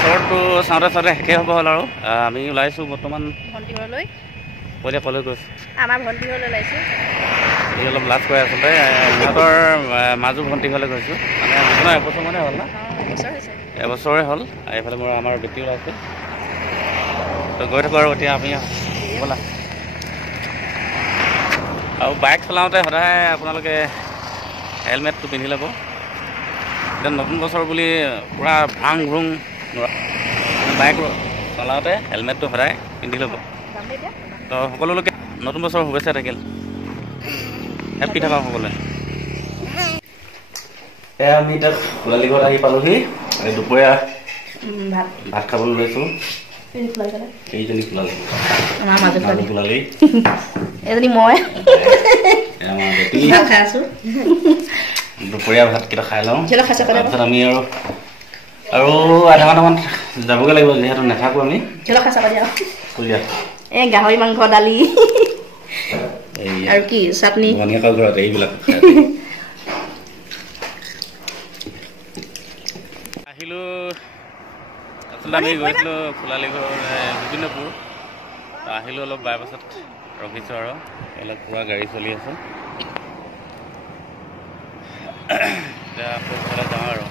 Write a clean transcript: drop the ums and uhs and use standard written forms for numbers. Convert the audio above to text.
বছৰটো চাওঁতে চাওঁতে শেষেই হ'ব হ'ল আৰু আমি ওলাইছোঁ বৰ্তমান ভণ্টি ঘৰলৈ। এতিয়া ক'লৈ গৈছোঁ? আমাৰ ভণ্টি ঘৰলৈ ওলাইছোঁ। এই অলপ লাজ কৰে আচলতে সিহঁতৰ মাজু ভণ্টি ঘৰলৈ গৈছোঁ। মানে আপোনাৰ এবছৰ মানে হ'ল না? এবছৰ হৈছে। এবছৰে হ'ল। এইফালে মোৰ আমাৰ বেটি ওলাইছে। তো গৈ থাকোঁ আৰু এতিয়া আমি ব'লা। আৰু বাইক চলাওঁতে সদায় আপোনালোকে হেলমেটটো পিন্ধি ল'ব। এতিয়া নতুন বছৰ বুলি পূৰা ভাং ভুং বাইক চলাওঁতে হেলমেটটো সদায় পিন্ধি ল'ব। তো সকলোলৈকে নতুন বছৰৰ শুভেচ্ছা থাকিল। হেপ্পী থাকক সকলোৱে। এয়া আমি এতিয়া খোলালিঘৰত আহি পালোহি। দুপৰীয়া ভাত খাবলৈ লৈছোঁ। এইজনী খোলালি খোলালি এজনী মই আমাৰ বেটি খাই আছোঁ। দুপৰীয়া ভাতকেইটা খাই লওঁ। তাৰপিছত আমি আৰু আধা ঘণ্টামান যাবগৈ লাগিব, যিহেতু নাথাকোঁ আমি। এই গাহৰি মাংস, দালি আৰু কি চাটনি ঘৰত এইবিলাক আহিলোঁ। আচলতে আমি গৈছিলোঁ খোলালিঘৰ গোবিন্দপুৰ। আহিলোঁ অলপ বাইপাছত ৰখিছোঁ আৰু অলপ পূৰা গাড়ী চলি আছে। এতিয়া আকৌ ঘৰলৈ যাওঁ আৰু